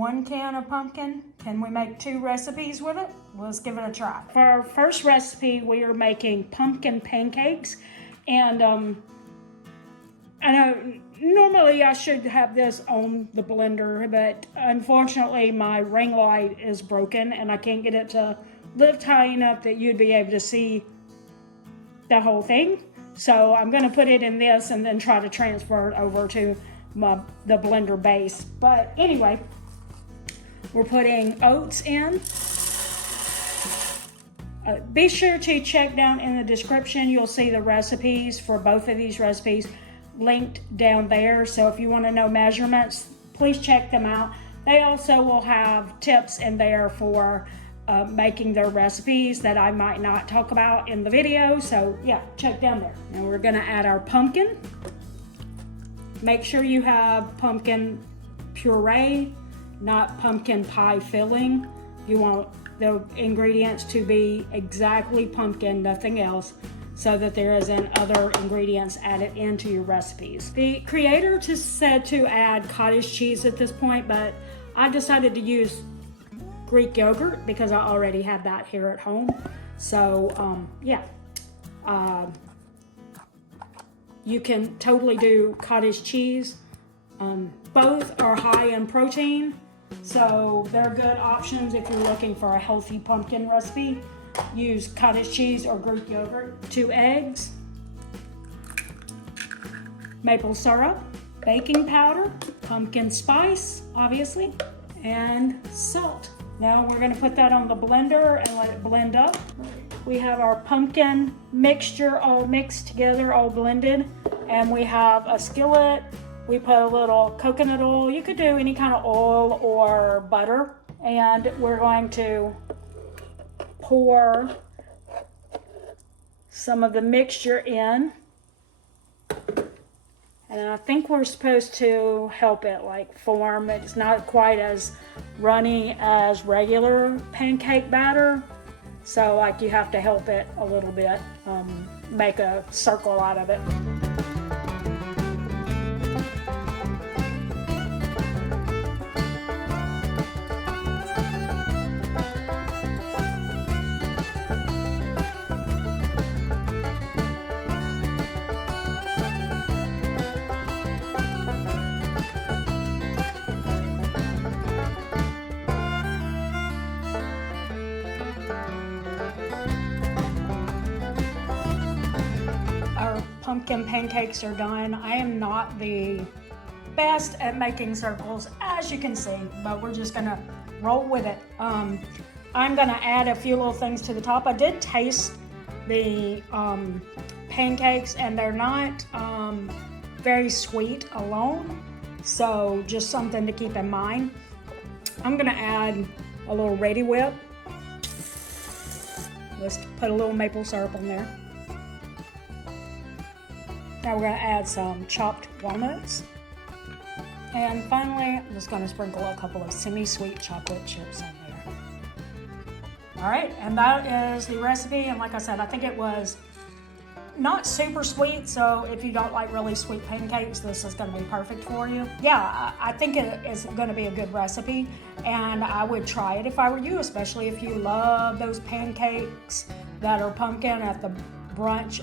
1 can of pumpkin. Can we make 2 recipes with it? Let's give it a try. For our first recipe, we are making pumpkin pancakes. And I know normally I should have this on the blender, but unfortunately my ring light is broken and I can't get it to lift high enough that you'd be able to see the whole thing. So I'm going to put it in this and then try to transfer it over to the blender base. But anyway, we're putting oats in. Be sure to check down in the description. You'll see the recipes for both of these recipes linked down there. So if you want to know measurements, please check them out. They also will have tips in there for making their recipes that I might not talk about in the video. So yeah, check down there. Now we're going to add our pumpkin. Make sure you have pumpkin puree, not pumpkin pie filling. You want the ingredients to be exactly pumpkin, nothing else, so that there isn't other ingredients added into your recipes. The creator just said to add cottage cheese at this point, but I decided to use Greek yogurt because I already have that here at home. So yeah, you can totally do cottage cheese. Both are high in protein, so they're good options if you're looking for a healthy pumpkin recipe. Use cottage cheese or Greek yogurt. 2 eggs, maple syrup, baking powder, pumpkin spice, obviously, and salt. Now we're going to put that on the blender and let it blend up. We have our pumpkin mixture all mixed together, all blended, and we have a skillet. We put a little coconut oil. You could do any kind of oil or butter. And we're going to pour some of the mixture in. And I think we're supposed to help it like form. It's not quite as runny as regular pancake batter. So like you have to help it a little bit, make a circle out of it. Pumpkin pancakes are done. I am not the best at making circles, as you can see, but we're just gonna roll with it. I'm gonna add a few little things to the top. I did taste the pancakes and they're not very sweet alone, so just something to keep in mind. I'm gonna add a little Ready Whip. Let's put a little maple syrup on there. Now we're going to add some chopped walnuts. And finally, I'm just going to sprinkle a couple of semi-sweet chocolate chips on there. All right, and that is the recipe. And like I said, I think it was not super sweet, so if you don't like really sweet pancakes, this is going to be perfect for you. Yeah, I think it is going to be a good recipe, and I would try it if I were you, especially if you love those pancakes that are pumpkin at the brunch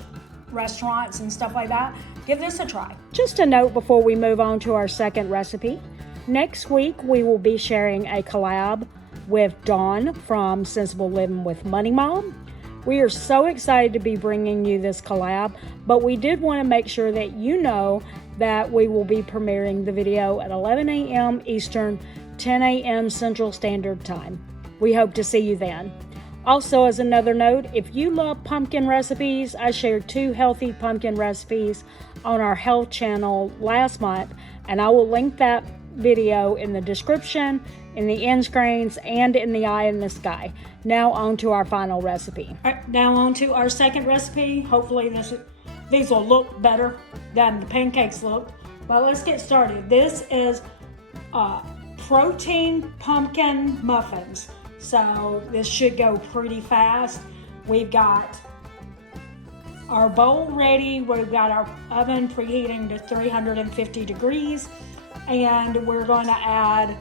restaurants and stuff like that. Give this a try. Just a note before we move on to our second recipe. Next week, we will be sharing a collab with Dawn from Sensible Living with Money Mom. We are so excited to be bringing you this collab, but we did want to make sure that you know that we will be premiering the video at 11 a.m. Eastern, 10 a.m. Central Standard Time. We hope to see you then. Also, as another note, if you love pumpkin recipes, I shared 2 healthy pumpkin recipes on our health channel last month, and I will link that video in the description, in the end screens, and in the eye in the sky. Now on to our final recipe. All right, now on to our second recipe. Hopefully these will look better than the pancakes look, but let's get started. This is protein pumpkin muffins. So this should go pretty fast. We've got our bowl ready. We've got our oven preheating to 350 degrees. And we're going to add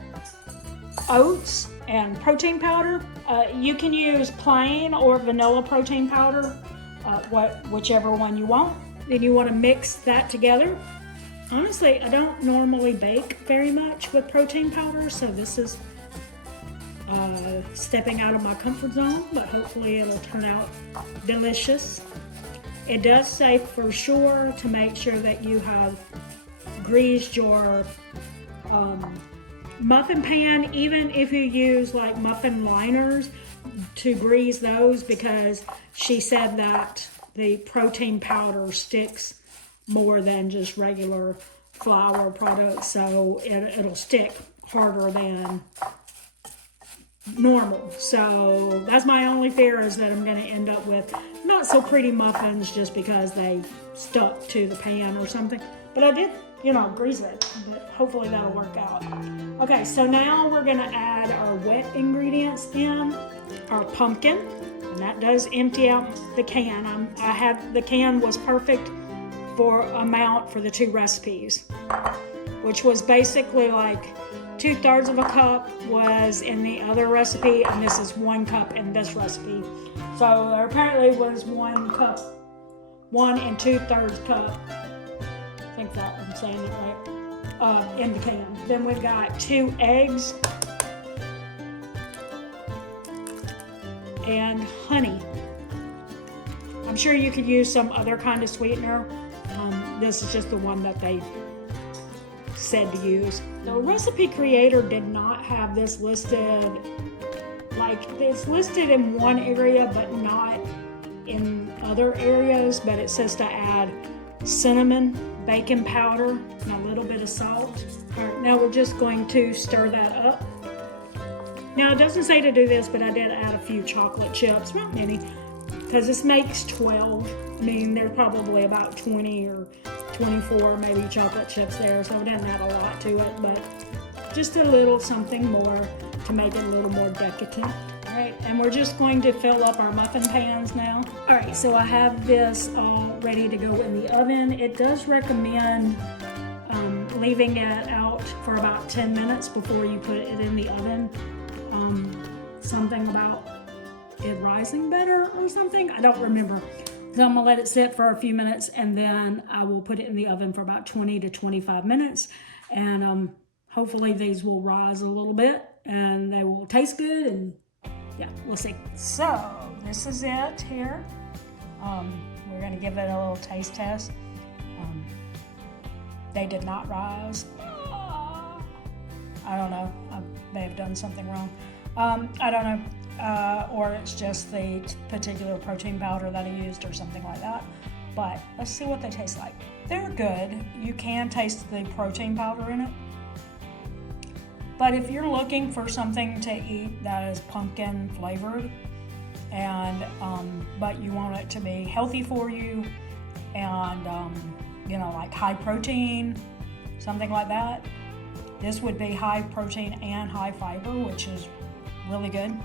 oats and protein powder. You can use plain or vanilla protein powder, whichever one you want. Then you want to mix that together. Honestly, I don't normally bake very much with protein powder, so this is stepping out of my comfort zone, but hopefully it'll turn out delicious. It does say for sure to make sure that you have greased your muffin pan, even if you use like muffin liners, to grease those, because she said that the protein powder sticks more than just regular flour products, so it'll stick harder than normal. So that's my only fear, is that I'm going to end up with not so pretty muffins just because they stuck to the pan or something. But I did, grease it, but hopefully that'll work out. Okay, so now we're going to add our wet ingredients in, our pumpkin, and that does empty out the can. The can was perfect for amount for the 2 recipes, which was basically like 2/3 of a cup was in the other recipe, and this is 1 cup in this recipe. So there apparently was 1 cup, 1 2/3 cup. I think that I'm saying it right. In the can. Then we've got 2 eggs and honey. I'm sure you could use some other kind of sweetener. This is just the one that they said to use. The recipe creator did not have this listed, like it's listed in one area but not in other areas, but it says to add cinnamon, baking powder, and a little bit of salt. All right, now we're just going to stir that up. Now it doesn't say to do this, but I did add a few chocolate chips, not many, because this makes 12. I mean, there's probably about 20 or 24 maybe chocolate chips there, so I didn't add a lot to it, but just a little something more to make it a little more decadent. All right, and we're just going to fill up our muffin pans now. All right, so I have this all ready to go in the oven. It does recommend leaving it out for about 10 minutes before you put it in the oven. Something about it rising better or something, I don't remember. So I'm gonna let it sit for a few minutes, and then I will put it in the oven for about 20 to 25 minutes. And hopefully these will rise a little bit and they will taste good, and yeah, we'll see. So this is it here. We're gonna give it a little taste test. They did not rise. I don't know, I may have done something wrong. I don't know. Or it's just the particular protein powder that I used or something like that. But let's see what they taste like. They're good. You can taste the protein powder in it. But if you're looking for something to eat that is pumpkin flavored, and but you want it to be healthy for you, and like high protein, something like that, this would be high protein and high fiber, which is really good.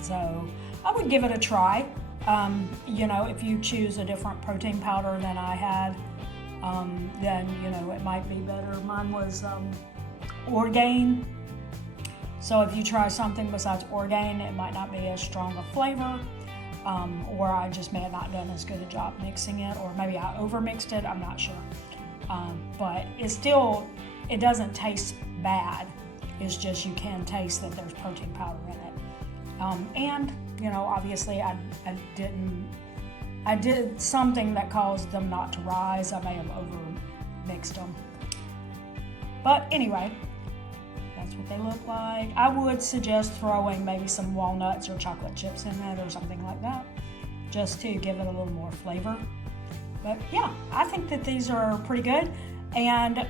So I would give it a try. If you choose a different protein powder than I had, then it might be better. Mine was Orgain. So if you try something besides Orgain, it might not be as strong a flavor, or I just may have not done as good a job mixing it, or maybe I overmixed it, I'm not sure. But it doesn't taste bad. It's just you can taste that there's protein powder in it. And obviously I did something that caused them not to rise. I may have over mixed them. But anyway, that's what they look like. I would suggest throwing maybe some walnuts or chocolate chips in it or something like that, just to give it a little more flavor. But yeah, I think that these are pretty good. And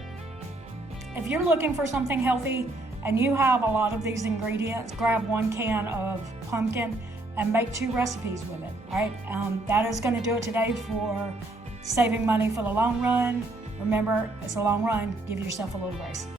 if you're looking for something healthy and you have a lot of these ingredients, grab 1 can of pumpkin and make 2 recipes with it. All right, that is going to do it today for saving money for the long run. Remember, it's a long run. Give yourself a little grace.